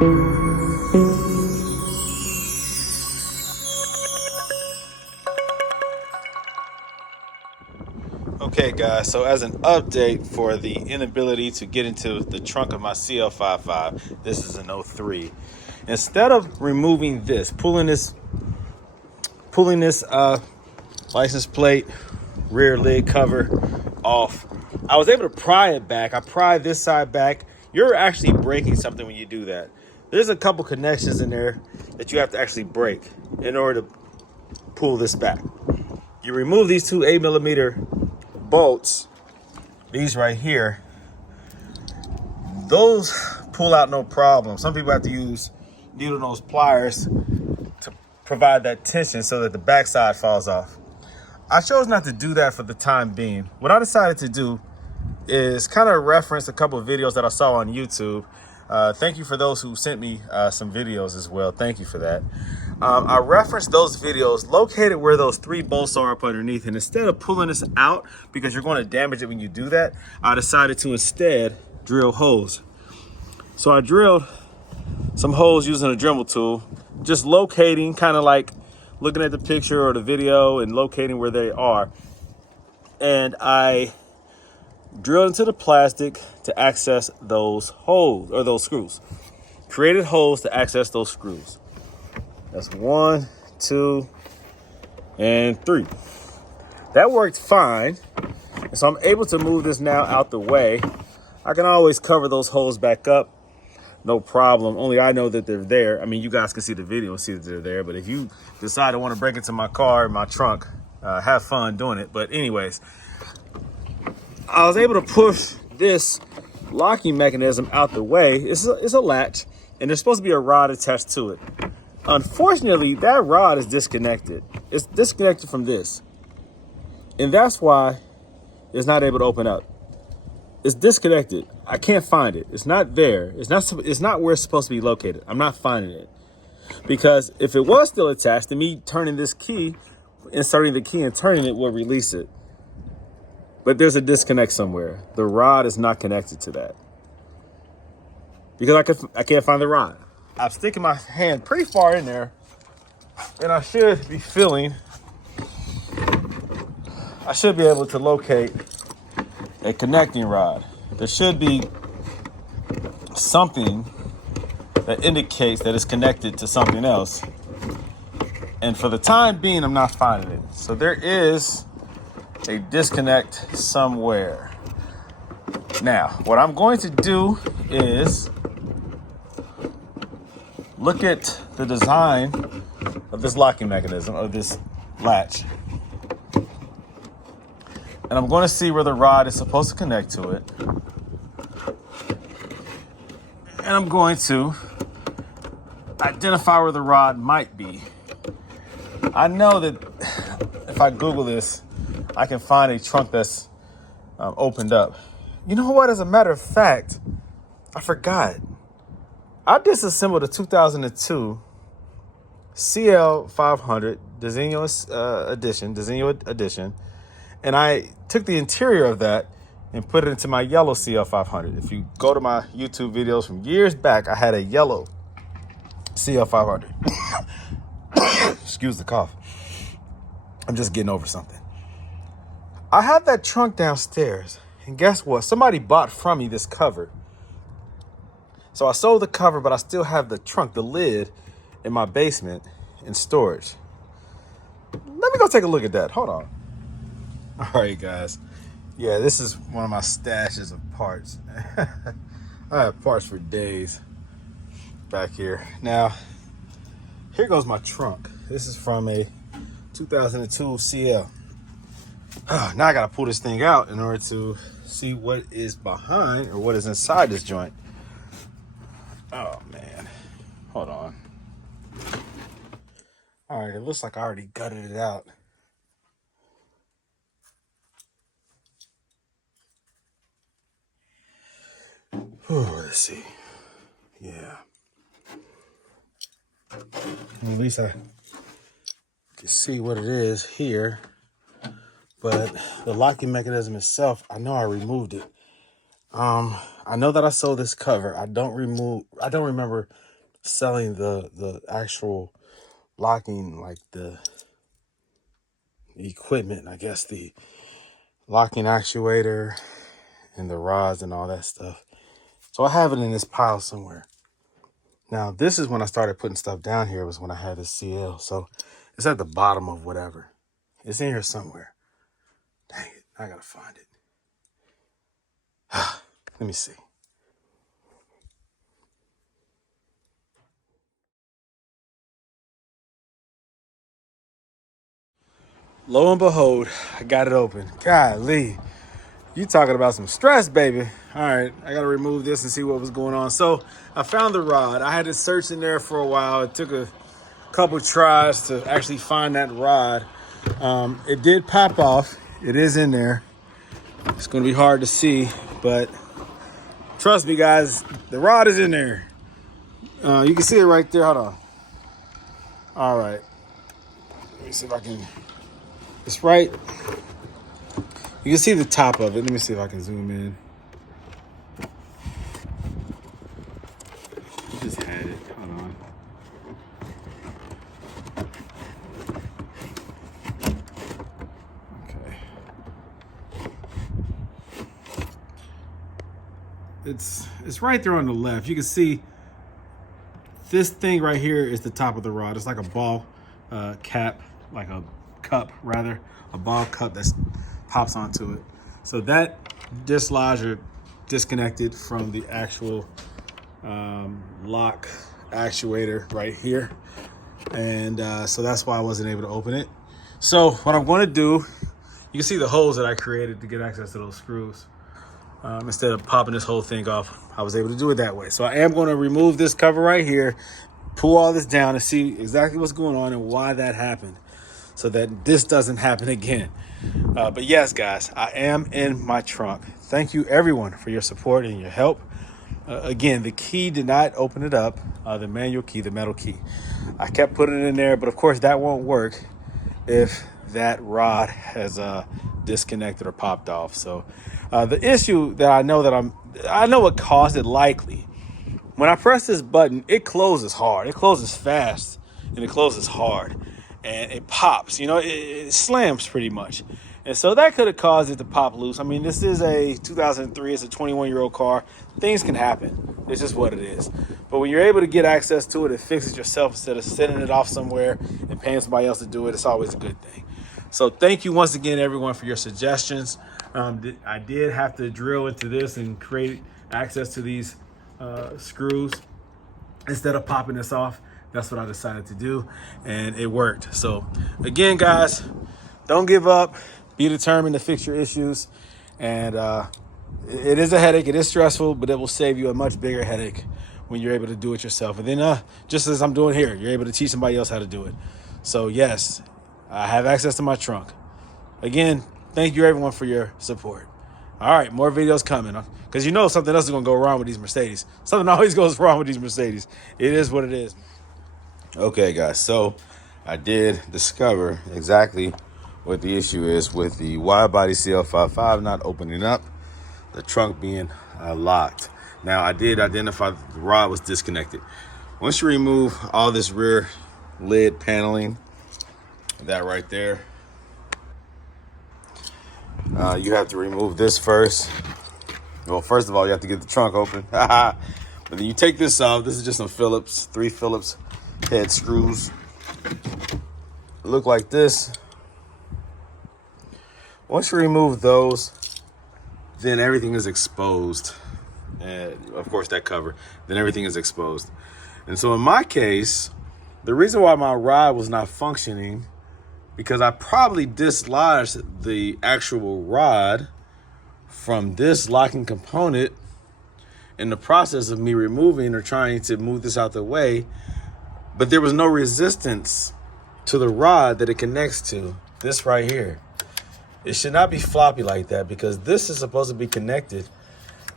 Okay guys, so as an update for the inability to get into the trunk of my CL55, this is an 03. Instead of removing this, pulling this license plate, rear lid cover off, I was able to pry it back. I pried this side back. You're actually breaking something when you do that. There's a couple connections in there that you have to actually break in order to pull this back. You remove these two 8mm bolts, these right here, those pull out no problem. Some people have to use needle nose pliers to provide that tension so that the backside falls off. I chose not to do that for the time being. What I decided to do is kind of reference a couple of videos that I saw on YouTube. Thank you for those who sent me some videos as well. Thank you for that. I referenced those videos, located where those 3 bolts are up underneath, and instead of pulling this out, because you're going to damage it when you do that, I decided to instead drill holes. So I drilled some holes using a Dremel tool, just locating, kind of like looking at the picture or the video and locating where they are. And I drilled into the plastic to access those holes, or those screws. Created holes to access those screws. That's 1, 2, and 3. That worked fine. And so I'm able to move this now out the way. I can always cover those holes back up, no problem. Only I know that they're there. I mean, you guys can see the video and see that they're there. But if you decide to want to break into my car, my trunk, have fun doing it. But anyways, I was able to push this locking mechanism out the way. It's a latch, and there's supposed to be a rod attached to it. Unfortunately, that rod is disconnected. It's disconnected from this. And that's why it's not able to open up. It's disconnected. I can't find it. It's not there. It's not where it's supposed to be located. I'm not finding it. Because if it was still attached, then me turning this key, inserting the key and turning it will release it. But there's a disconnect somewhere. The rod is not connected to that. Because I can't find the rod. I'm sticking my hand pretty far in there, and I should be able to locate a connecting rod. There should be something that indicates that it's connected to something else. And for the time being, I'm not finding it. So there is a disconnect somewhere. Now, what I'm going to do is look at the design of this locking mechanism, of this latch. And I'm going to see where the rod is supposed to connect to it. And I'm going to identify where the rod might be. I know that if I Google this, I can find a trunk that's opened up. You know what? As a matter of fact, I forgot. I disassembled a 2002 CL500 Designo edition, and I took the interior of that and put it into my yellow CL500. If you go to my YouTube videos from years back, I had a yellow CL500. Excuse the cough. I'm just getting over something. I have that trunk downstairs, and guess what? Somebody bought from me this cover. So I sold the cover, but I still have the trunk, the lid, in my basement in storage. Let me go take a look at that. Hold on. All right, guys. Yeah, this is one of my stashes of parts. I have parts for days back here. Now, here goes my trunk. This is from a 2002 CL. Now I gotta pull this thing out in order to see what is behind or what is inside this joint. Oh man, hold on. All right, it looks like I already gutted it out. Let's see. Yeah. At least I can see what it is here. But the locking mechanism itself, I know I removed it. I know that I sold this cover. I don't remember selling the actual locking, like the equipment, I guess, the locking actuator and the rods and all that stuff. So I have it in this pile somewhere. Now, this is when I started putting stuff down here, was when I had the CL. So it's at the bottom of whatever. It's in here somewhere. Dang it, I gotta find it. Let me see. Lo and behold, I got it open. Golly, you talking about some stress, baby. All right, I gotta remove this and see what was going on. So I found the rod. I had it searched in there for a while. It took a couple tries to actually find that rod. It did pop off. It is in there. It's gonna be hard to see, but trust me, guys, the rod is in there. You can see it right there. Hold on. All right. Let me see if I can. It's right. You can see the top of it. Let me see if I can zoom in. I just had it. Hold on. Okay. It's right there on the left. You can see this thing right here is the top of the rod. It's like a ball cap, like a cup rather, a ball cup that pops onto it. So that dislodge or disconnected from the actual lock actuator right here. And so that's why I wasn't able to open it. So what I'm going to do, you can see the holes that I created to get access to those screws. Instead of popping this whole thing off, I was able to do it that way. So I am going to remove this cover right here, pull all this down and see exactly what's going on and why that happened, so that this doesn't happen again. But yes, guys, I am in my trunk. Thank you, everyone, for your support and your help. Again, the key did not open it up, the manual key, the metal key. I kept putting it in there, but of course that won't work if that rod has disconnected or popped off. So the issue that I know what caused it likely. When I press this button, it closes hard. It closes fast and it closes hard and it pops, it slams pretty much. And so that could have caused it to pop loose. I mean, this is a 2003, it's a 21-year-old car. Things can happen. It's just what it is. But when you're able to get access to it and fix it yourself instead of sending it off somewhere and paying somebody else to do it, it's always a good thing. So thank you once again, everyone, for your suggestions. I did have to drill into this and create access to these screws instead of popping this off. That's what I decided to do, and it worked. So again, guys, don't give up. Be determined to fix your issues. And it is a headache. It is stressful, but it will save you a much bigger headache when you're able to do it yourself. And then just as I'm doing here, you're able to teach somebody else how to do it. So yes, I have access to my trunk. Again, thank you, everyone, for your support. All right, more videos coming, because something else is going to go wrong with these Mercedes. Something always goes wrong with these Mercedes. It is what it is. Okay, guys, so I did discover exactly what the issue is with the wide-body CL55 not opening up, the trunk being locked. Now, I did identify that the rod was disconnected. Once you remove all this rear lid paneling, that right there, you have to remove this first. Well, first of all, you have to get the trunk open. But then you take this off. This is just some Phillips, 3 Phillips head screws. Look like this. Once you remove those, then everything is exposed. And of course, that cover, then everything is exposed. And so in my case, the reason why my rod was not functioning, because I probably dislodged the actual rod from this locking component in the process of me removing or trying to move this out the way, but there was no resistance to the rod that it connects to, this right here. It should not be floppy like that, because this is supposed to be connected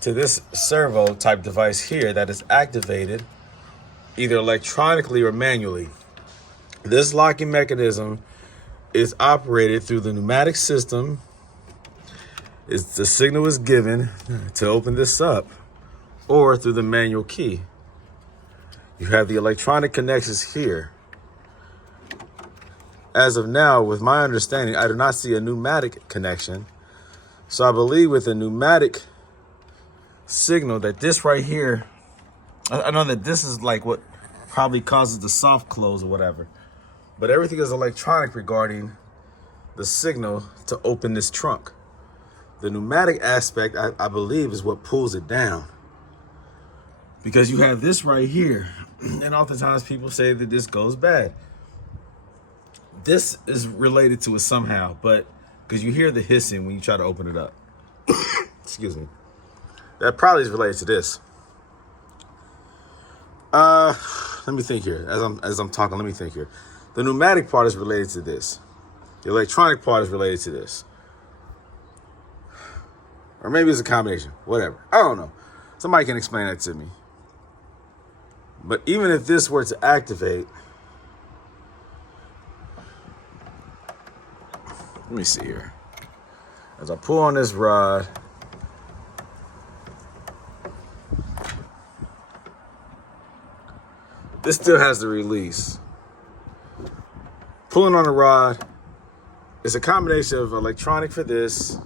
to this servo type device here that is activated either electronically or manually. This locking mechanism is operated through the pneumatic system. The signal is given to open this up, or through the manual key. You have the electronic connections here. As of now, with my understanding, I do not see a pneumatic connection. So I believe with a pneumatic signal that this right here, I know that this is like what probably causes the soft close or whatever. But everything is electronic regarding the signal to open this trunk. The pneumatic aspect, I believe, is what pulls it down. Because you have this right here. And oftentimes people say that this goes bad. This is related to it somehow, but because you hear the hissing when you try to open it up. Excuse me. That probably is related to this. Let me think here. As I'm talking, let me think here. The pneumatic part is related to this. The electronic part is related to this. Or maybe it's a combination. Whatever. I don't know. Somebody can explain that to me. But even if this were to activate, let me see here. As I pull on this rod, this still has the release. Pulling on the rod is a combination of electronic for this.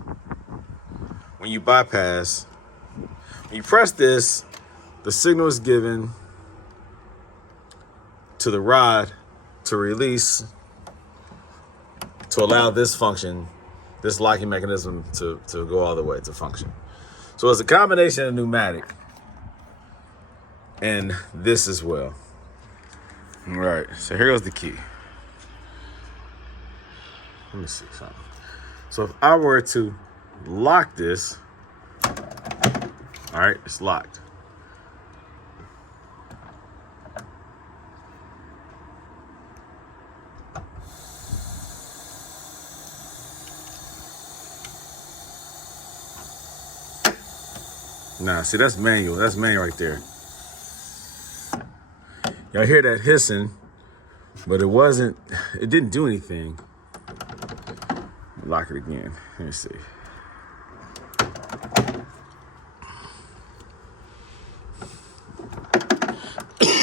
When you bypass, when you press this, the signal is given to the rod to release, to allow this function, this locking mechanism to go all the way to function. So it's a combination of pneumatic and this as well. All right, so here goes the key. Let me see something. So if I were to lock this, all right, it's locked. Nah, see, that's manual. That's manual right there. Y'all hear that hissing, but it didn't do anything. Lock it again. Let me see.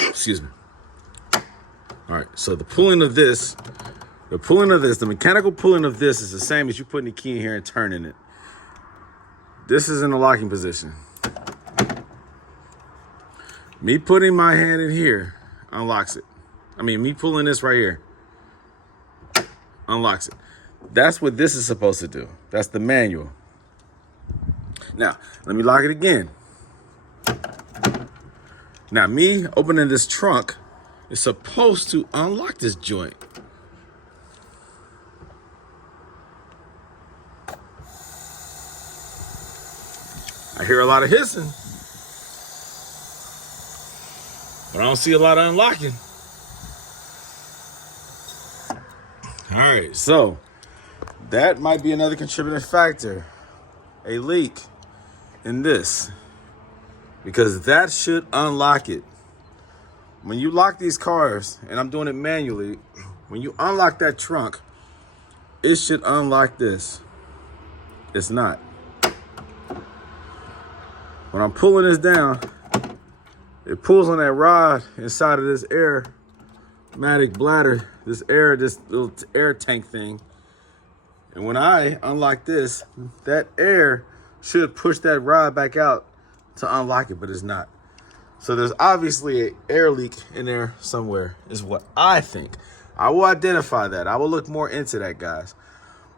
Excuse me. All right, so the mechanical pulling of this is the same as you putting the key in here and turning it. This is in the locking position. Me putting my hand in here unlocks it. I mean, me pulling this right here unlocks it. That's what this is supposed to do. That's the manual. Now, let me lock it again. Now, me opening this trunk is supposed to unlock this joint. I hear a lot of hissing, but I don't see a lot of unlocking. All right, so that might be another contributing factor, a leak in this, because that should unlock it. When you lock these cars, and I'm doing it manually, when you unlock that trunk, it should unlock this. It's not. When I'm pulling this down, it pulls on that rod inside of this pneumatic bladder, this little air tank thing. And when I unlock this, that air should push that rod back out to unlock it, but it's not. So there's obviously an air leak in there somewhere, is what I think. I will identify that. I will look more into that, guys.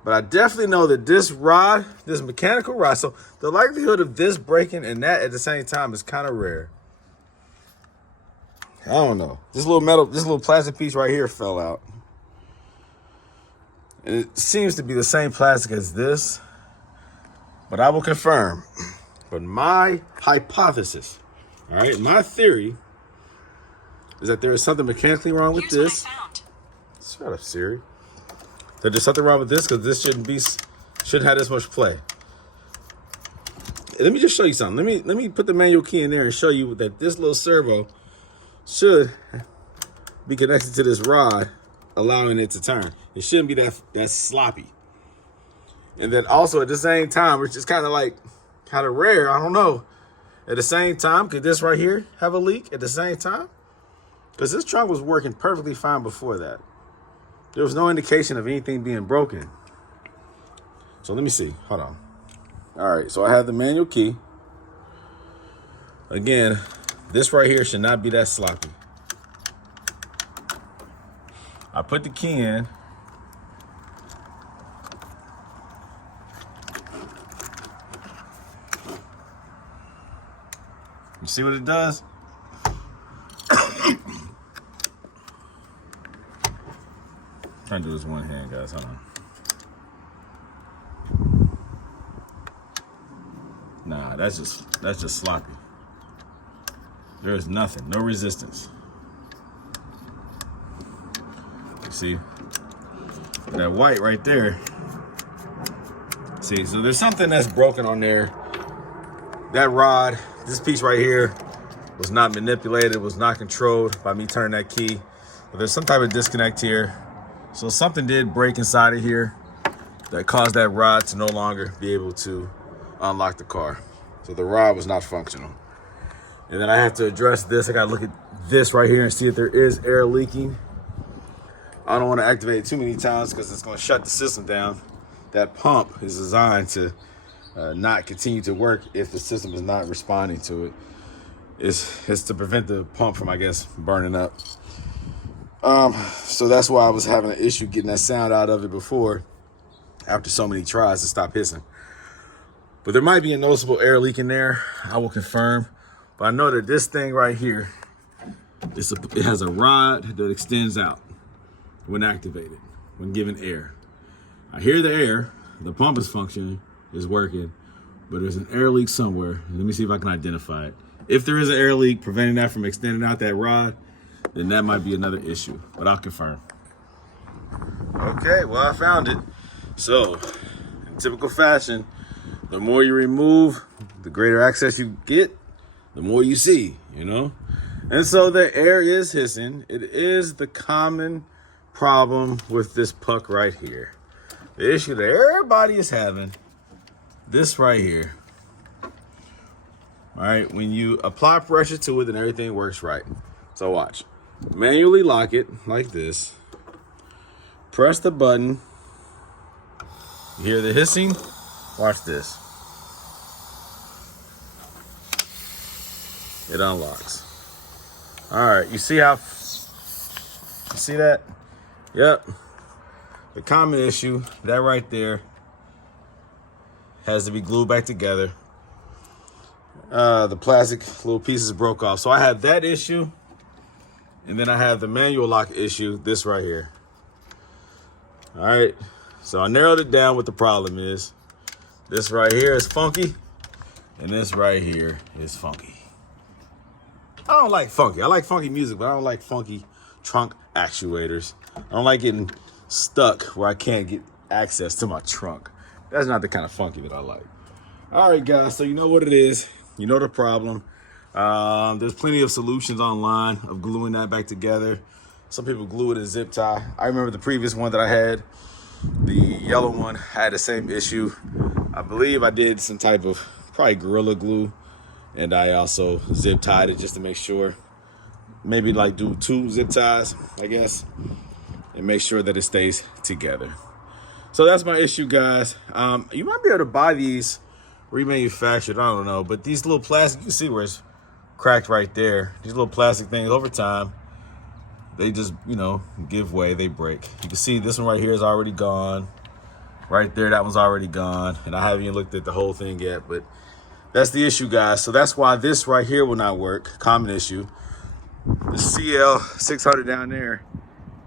But I definitely know that this rod, this mechanical rod, so the likelihood of this breaking and that at the same time is kind of rare. I don't know. This little plastic piece right here fell out. And it seems to be the same plastic as this, but I will confirm. But my hypothesis, all right, my theory is that there is something mechanically wrong with this. Shut up, Siri. That there's something wrong with this because this shouldn't have this much play. Let me just show you something. Let me put the manual key in there and show you that this little servo should be connected to this rod, allowing it to turn. It shouldn't be that sloppy. And then also at the same time, which is kind of rare, I don't know. At the same time, could this right here have a leak at the same time? Because this trunk was working perfectly fine before that. There was no indication of anything being broken. So let me see. Hold on. All right, so I have the manual key. Again, this right here should not be that sloppy. I put the key in. You see what it does? Trying to do this one hand, guys. Hold on. Nah, that's just sloppy. There is nothing, no resistance. You see? That white right there. See, so there's something that's broken on there. That rod, this piece right here, was not manipulated, was not controlled by me turning that key. But there's some type of disconnect here. So something did break inside of here that caused that rod to no longer be able to unlock the car. So the rod was not functional. And then I have to address this. I gotta look at this right here and see if there is air leaking. I don't want to activate it too many times because it's going to shut the system down. That pump is designed to not continue to work if the system is not responding to it. It's to prevent the pump from, I guess, burning up. So that's why I was having an issue getting that sound out of it before, after so many tries to stop hissing. But there might be a noticeable air leak in there. I will confirm. But I know that this thing right here, it has a rod that extends out when activated, when given air. I hear the air, the pump is functioning, is working, but there's an air leak somewhere. Let me see if I can identify it. If there is an air leak preventing that from extending out that rod, then that might be another issue, but I'll confirm. Okay, well, I found it. So, in typical fashion, the more you remove, the greater access you get, the more you see, you know? And so the air is hissing. It is the common problem with this puck right here. The issue that everybody is having, this right here. All right, when you apply pressure to it, then everything works right. So watch. Manually lock it like this. Press the button. You hear the hissing? Watch this. It unlocks. All right, you see how, you see that? Yep. The common issue, that right there, has to be glued back together. The plastic little pieces broke off. So I have that issue, and then I have the manual lock issue, this right here. All right, so I narrowed it down what the problem is. This right here is funky, and this right here is funky. I don't like funky. I like funky music, but I don't like funky trunk actuators. I don't like getting stuck where I can't get access to my trunk. That's not the kind of funky that I like. All right, guys, so you know what it is. You know the problem. There's plenty of solutions online of gluing that back together. Some people glue it in zip tie. I remember the previous one that I had, the yellow one, had the same issue. I believe I did some type of probably Gorilla Glue, and I also zip tied it just to make sure. Maybe like do 2 zip ties, I guess, and make sure that it stays together. So that's my issue, guys. You might be able to buy these remanufactured, I don't know, but these little plastic, you can see where it's cracked right there. These little plastic things, over time, they just, you know, give way, they break. You can see this one right here is already gone. Right there, that one's already gone. And I haven't even looked at the whole thing yet, but that's the issue, guys. So that's why this right here will not work, common issue. The CL600 down there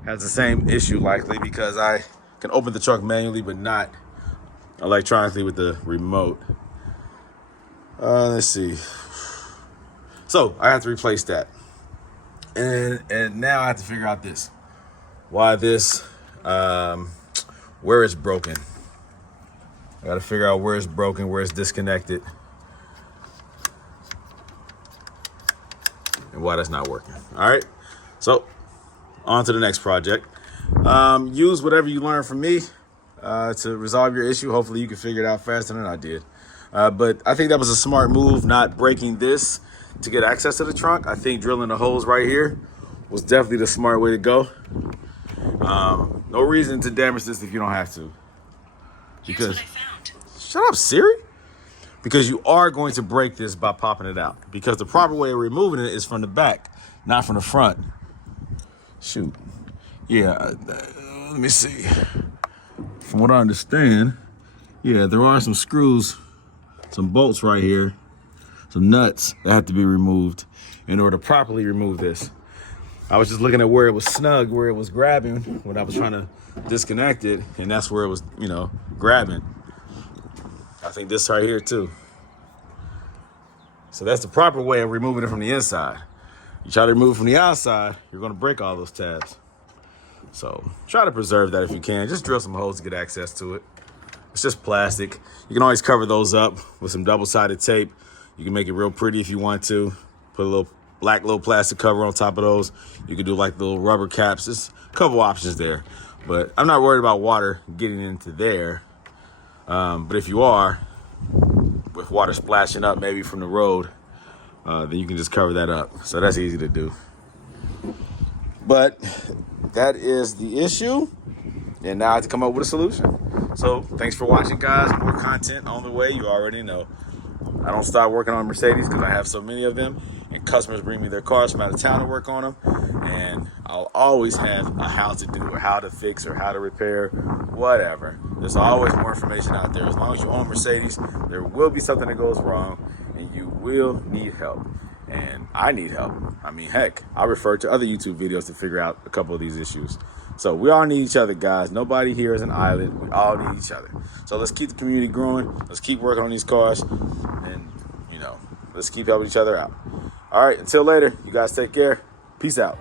has the same issue likely because I can open the truck manually, but not electronically with the remote. Let's see. So I have to replace that. And now I have to figure out this. Why this, where it's broken. I got to figure out where it's broken, where it's disconnected, and why that's not working. All right. So on to the next project. Use whatever you learn from me to resolve your issue. Hopefully you can figure it out faster than I did. But I think that was a smart move, not breaking this to get access to the trunk. I think drilling the holes right here was definitely the smart way to go. No reason to damage this if you don't have to. Because, shut up, Siri. Because you are going to break this by popping it out. Because the proper way of removing it is from the back, not from the front. Shoot. Yeah, let me see. From what I understand, yeah, there are some screws, some bolts right here, some nuts that have to be removed in order to properly remove this. I was just looking at where it was snug, where it was grabbing when I was trying to disconnect it, and that's where it was, you know, grabbing. I think this right here too. So that's the proper way of removing it from the inside. You try to remove it from the outside, you're gonna break all those tabs. So try to preserve that if you can. Just drill some holes to get access to it. It's just plastic. You can always cover those up with some double-sided tape. You can make it real pretty if you want to. Put a little black little plastic cover on top of those. You can do like little rubber caps. There's a couple options there. But I'm not worried about water getting into there. But if you are, with water splashing up maybe from the road, then you can just cover that up. So that's easy to do. But that is the issue. And now I have to come up with a solution. So thanks for watching, guys. More content on the way. You already know. I don't stop working on Mercedes because I have so many of them. And customers bring me their cars from out of town to work on them. And I'll always have a how to do or how to fix or how to repair, whatever. There's always more information out there. As long as you own Mercedes, there will be something that goes wrong and you will need help. And I need help. I mean, heck, I refer to other YouTube videos to figure out a couple of these issues. So we all need each other, guys. Nobody here is an island. We all need each other. So let's keep the community growing. Let's keep working on these cars. And, you know, let's keep helping each other out. All right, until later, you guys take care. Peace out.